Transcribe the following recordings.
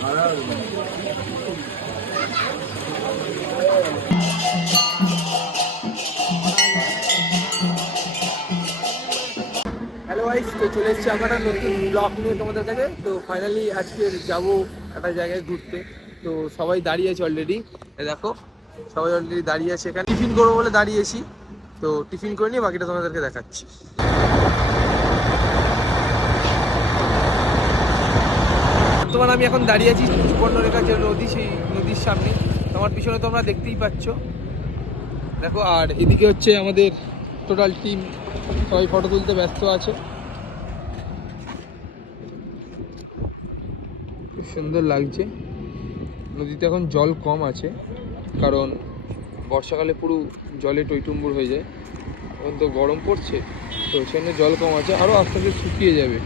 Hello guys, তো চলে এসেছি আমরা নতুন ব্লগ নিয়ে তোমাদের কাছে। তো ফাইনালি আজকে যাবো একটা জায়গায় ঘুরতে। তো সবাই দাঁড়িয়ে আছে অলরেডি, দেখো সবাই অলরেডি দাঁড়িয়ে আছে। এখানে টিফিন করবো বলে দাঁড়িয়েছি। তো টিফিন করে নিয়ে বাকিটা তোমাদেরকে দেখাচ্ছি। বর্তমানে আমি এখন দাঁড়িয়ে আছি সুবর্ণরেখা যে নদী, সেই নদীর সামনে। তোমার পিছনে তোমরা দেখতেই পাচ্ছ, দেখো। আর এদিকে হচ্ছে আমাদের টোটাল টিম, সবাই ফটো তুলতে ব্যস্ত আছে। খুব সুন্দর লাগছে। নদীতে এখন জল কম আছে, কারণ বর্ষাকালে পুরো জলে টইটুম্বুর হয়ে যায়। এখন তো গরম পড়ছে, তো সেখানে জল কম আছে, আরও আস্তে আস্তে শুকিয়ে যাবে।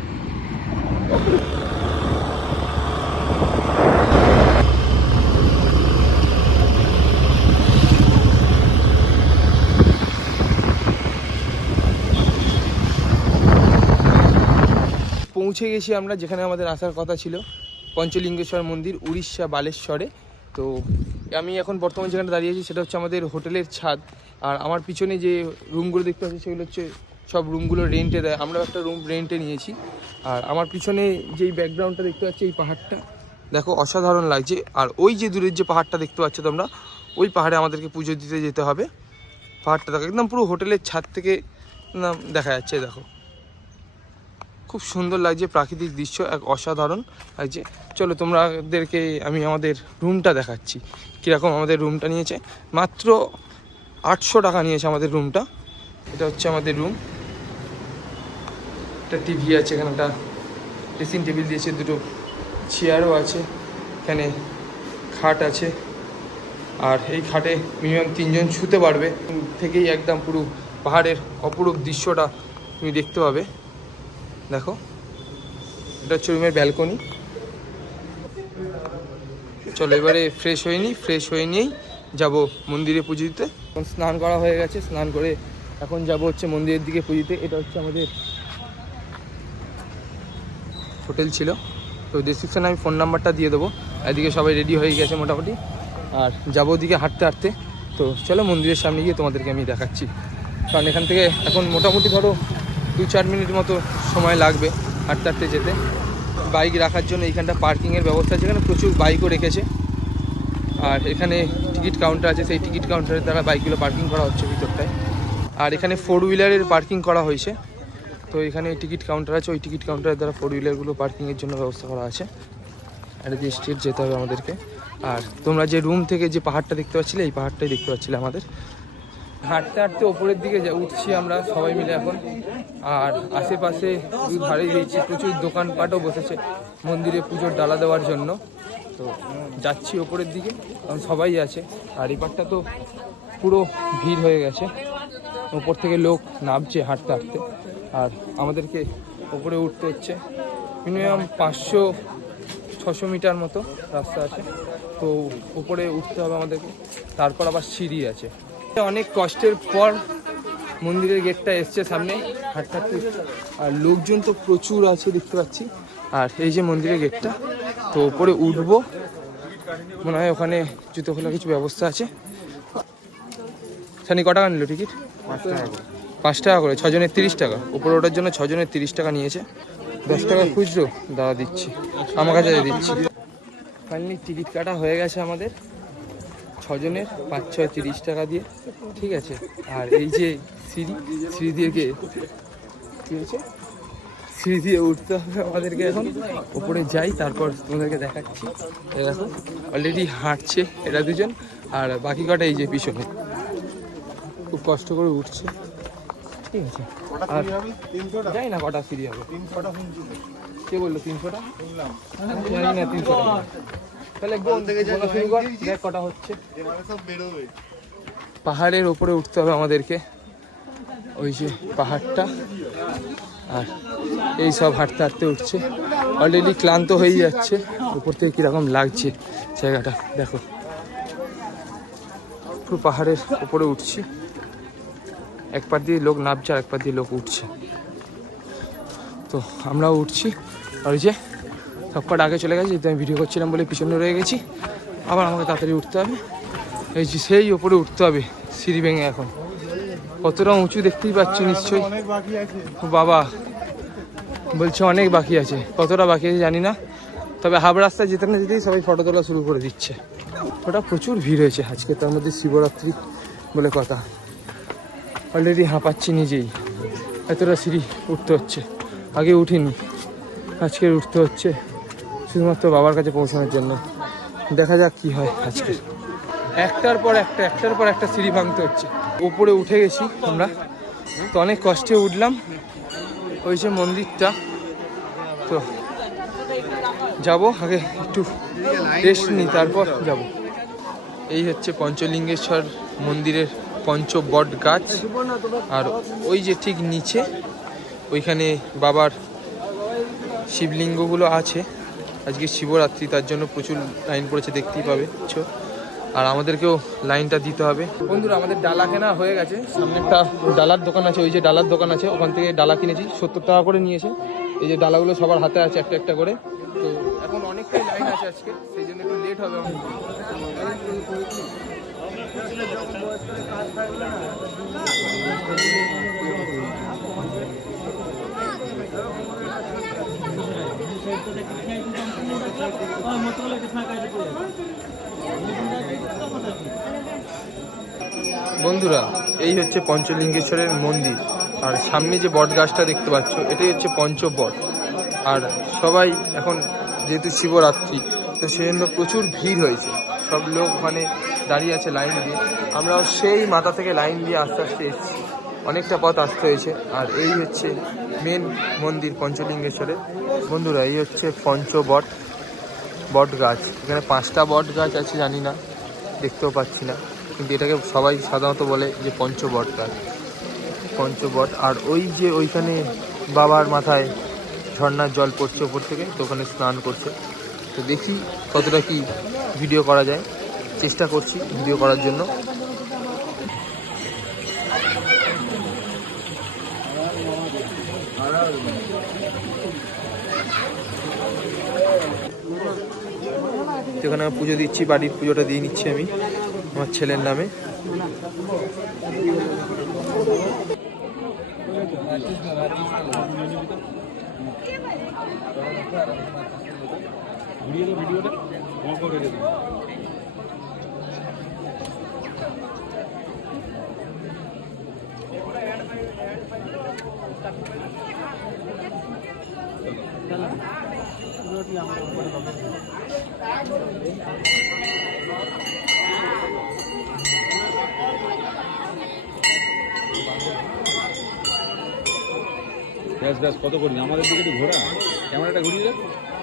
পৌঁছে গেছি আমরা যেখানে আমাদের আসার কথা ছিল, পঞ্চলিঙ্গেশ্বর মন্দির, উড়িষ্যা বালেশ্বরে। তো আমি এখন বর্তমানে যেখানে দাঁড়িয়েছি সেটা হচ্ছে আমাদের হোটেলের ছাদ। আর আমার পিছনে যে রুমগুলো দেখতে পাচ্ছি সেগুলো হচ্ছে সব রুমগুলো রেন্টে দেয়। আমরাও একটা রুম রেন্টে নিয়েছি। আর আমার পিছনে যেই ব্যাকগ্রাউন্ডটা দেখতে পাচ্ছি, এই পাহাড়টা দেখো অসাধারণ লাগছে। আর ওই যে দূরের যে পাহাড়টা দেখতে পাচ্ছ তোমরা, ওই পাহাড়ে আমাদেরকে পুজো দিতে যেতে হবে। পাহাড়টা দেখো একদম পুরো হোটেলের ছাদ থেকে দেখা যাচ্ছে, দেখো খুব সুন্দর লাগছে। প্রাকৃতিক দৃশ্য এক অসাধারণ লাগছে। চলো তোমাদেরকে আমি আমাদের রুমটা দেখাচ্ছি, কীরকম আমাদের রুমটা নিয়েছে। মাত্র 800 টাকা নিয়েছে আমাদের রুমটা। এটা হচ্ছে আমাদের রুম। একটা টিভি আছে, এখানে একটা ড্রেসিং টেবিল দিয়েছে, দুটো চেয়ারও আছে, এখানে খাট আছে। আর এই খাটে মিনিমাম 3 জন শুতে পারবে। থেকেই একদম পুরো পাহাড়ের অপরূপ দৃশ্যটা তুমি দেখতে পাবে। দেখো, এটা হচ্ছে রুমের ব্যালকনি। চলো এবারে ফ্রেশ হয়ে নিয়েই যাবো মন্দিরে পুজো দিতে। এখন স্নান করা হয়ে গেছে, স্নান করে এখন যাব হচ্ছে মন্দিরের দিকে পুজো দিতে। এটা হচ্ছে আমাদের হোটেল ছিল, তো ডিসক্রিপশানে আমি ফোন নাম্বারটা দিয়ে দেবো। এদিকে সবাই রেডি হয়ে গেছে মোটামুটি, আর যাবো ওদিকে হাঁটতে। তো চলো মন্দিরের সামনে গিয়ে তোমাদেরকে আমি দেখাচ্ছি। কারণ এখান থেকে এখন মোটামুটি ধরো 2-4 মিনিট মতো সময় লাগবে হাঁটতে যেতে। বাইক রাখার জন্য এইখানটা পার্কিংয়ের ব্যবস্থা আছে, এখানে প্রচুর বাইকও রেখেছে। আর এখানে টিকিট কাউন্টার আছে, সেই টিকিট কাউন্টারের দ্বারা বাইকগুলো পার্কিং করা হচ্ছে ভিতরটায়। আর এখানে 4 হুইলারের পার্কিং করা হয়েছে। তো এখানে টিকিট কাউন্টার আছে, ওই টিকিট কাউন্টারের দ্বারা 4 হুইলারগুলো পার্কিংয়ের জন্য ব্যবস্থা করা আছে। এটা দিয়ে স্ট্রেট যেতে হবে আমাদেরকে। আর তোমরা যে রুম থেকে যে পাহাড়টা দেখতে পাচ্ছিলে, এই পাহাড়টাই দেখতে পাচ্ছিলে আমাদের। হাঁটতে ওপরের দিকে উঠছি আমরা সবাই মিলে এখন। আর আশেপাশে দুধারেই দিয়েছি, প্রচুর দোকানপাটও বসেছে মন্দিরে পুজোর ডালা দেওয়ার জন্য। তো যাচ্ছি ওপরের দিকে, কারণ সবাই আছে। আর এই পাড়টা তো পুরো ভিড় হয়ে গেছে, ওপর থেকে লোক নামছে হাঁটতে। আর আমাদেরকে ওপরে উঠতে হচ্ছে, মিনিমাম 500-600 মিটার মতো রাস্তা আছে। তো উপরে উঠতে হবে আমাদেরকে, তারপর আবার সিঁড়ি আছে। অনেক কষ্টের পর মন্দিরের গেটটা এসছে সামনে, হাঁটতে। আর লোকজন তো প্রচুর আছে দেখতে পাচ্ছি। আর এই যে মন্দিরের গেটটা, তো উপরে উঠবো। মনে হয় ওখানে জুতো খোলার কিছু ব্যবস্থা আছে। সানি কটা নিল টিকিট? 5 টাকা করে। 6 জনের 30 টাকা। উপরে ওঠার জন্য 6 জনের 30 টাকা নিয়েছে। 10 টাকা খুচরো দাদা দিচ্ছি, আমার কাছে দিচ্ছি। ফাইনালি টিকিট কাটা হয়ে গেছে আমাদের 6 জনের, 5-6 30 টাকা দিয়ে, ঠিক আছে। আর এই যে সিঁড়ি দিয়ে কী হয়েছে, সিঁড়ি দিয়ে উঠতে হবে আমাদেরকে। এখন উপরে যাই, তারপর তোমাদেরকে দেখাচ্ছি। দেখো অলরেডি হাঁটছে এরা দুজন, আর বাকি কটা এই যে পিছনে খুব কষ্ট করে উঠছে, ঠিক আছে। আর যাই না কটা সিঁড়ি হবে, কে বললো 300টা? জানি না 300টা। তাহলে দেখ কটা হচ্ছে। পাহাড়ের ওপরে উঠতে হবে আমাদেরকে, ওই যে পাহাড়টা। আর এই সব হাঁটতে উঠছে, অলরেডি ক্লান্ত হয়ে যাচ্ছে। উপর থেকে কীরকম লাগছে জায়গাটা দেখো। পুরো পাহাড়ের উপরে উঠছি, এক পার দিয়ে লোক নামছে আর এক পার দিয়ে লোক উঠছে। তো আমরাও উঠছি। আর যে সবকটা আগে চলে গেছে, যেহেতু আমি ভিডিও করছিলাম বলে পিছনে রয়ে গেছি। আবার আমাকে তাড়াতাড়ি উঠতে হবে, এই যে সেই ওপরে উঠতে হবে সিঁড়ি ভেঙে। এখন কতটা উঁচু দেখতেই পাচ্ছ নিশ্চয়ই। বাবা বলছে অনেক বাকি আছে, কতটা বাকি আছে জানি না, তবে হাফ রাস্তা যেতে না যেতেই সবাই ফটো তোলা শুরু করে দিচ্ছে। ওটা প্রচুর ভিড় হয়েছে আজকে, তার মধ্যে শিবরাত্রি বলে কথা। অলরেডি হাঁপাচ্ছি নিজেই, এতটা সিঁড়ি উঠতে হচ্ছে, আগে উঠিনি, আজকে উঠতে হচ্ছে শুধুমাত্র বাবার কাছে পৌঁছানোর জন্য। দেখা যাক কি হয় আজকে। একটার পর একটা সিঁড়ি ভাঙতে হচ্ছে। উপরে উঠে গেছি আমরা, তো অনেক কষ্টে উঠলাম। ওই যে মন্দিরটা, তো যাব, আগে একটু রেস্ট নিই তারপর যাব। এই হচ্ছে পঞ্চলিঙ্গেশ্বর মন্দিরের পঞ্চবট গাছ, আর ওই যে ঠিক নিচে ওইখানে বাবার শিবলিঙ্গগুলো আছে। আজকে শিবরাত্রি, তার জন্য প্রচুর লাইন পড়েছে, দেখতেই পাবে। আর আমাদেরকেও লাইনটা দিতে হবে। বন্ধুরা আমাদের ডালা কেনা হয়ে গেছে, সামনে একটা ডালার দোকান আছে, ওই যে ডালার দোকান আছে ওখান থেকে ডালা কিনেছি, 70 টাকা করে নিয়েছে। এই যে ডালাগুলো সবার হাতে আছে একটা একটা করে। তো এখন অনেকটাই লাইন আছে আজকে, সেই জন্য একটু লেট হবে। বন্ধুরা এই হচ্ছে পঞ্চলিঙ্গেশ্বরের মন্দির, আর সামনে যে বট গাছটা দেখতে পাচ্ছ এটাই হচ্ছে পঞ্চবট। আর সবাই এখন যেহেতু শিবরাত্রি, তো সেই জন্য প্রচুর ভিড় হয়েছে, সব লোক ওখানে দাঁড়িয়ে আছে লাইন দিয়ে। আমরাও সেই মাথা থেকে লাইন দিয়ে আস্তে আস্তে এসেছি, অনেকটা পথ আসতে হয়েছে। আর এই হচ্ছে মেন মন্দির পঞ্চলিঙ্গেশ্বরের। বন্ধুরা এই হচ্ছে পঞ্চবট বট গাছ, এখানে 5টা বট গাছ আছে, জানি না, দেখতেও পাচ্ছি না, কিন্তু এটাকে সবাই সাধারণত বলে যে পঞ্চবট গাছ, পঞ্চবট। আর ওই যে ওইখানে বাবার মাথায় ঝর্ণার জল পড়ছে ওপর থেকে, তো ওখানে স্নান করছে। তো দেখি কতটা কি ভিডিও করা যায়, চেষ্টা করছি ভিডিও করার জন্য। এখানে পুজো দিচ্ছি, বাড়ির পুজোটা দিয়ে নিচ্ছি আমি আমার ছেলের নামে। ব্যাস ব্যাস কত করি আমাদের দিকে একটু ঘোরা, ক্যামেরাটা ঘুরিয়ে দেখ,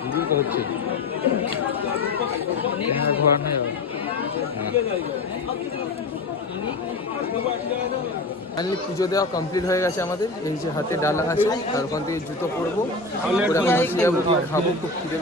ভিডিও তো হচ্ছে। হ্যাঁ ঘোরা নেই, ফাইনালি পুজো দেওয়া কমপ্লিট হয়ে গেছে আমাদের। এই যে হাতে ডালা আছে, আর ওখান থেকে জুতো পরবো, খাবো, খুব খিদে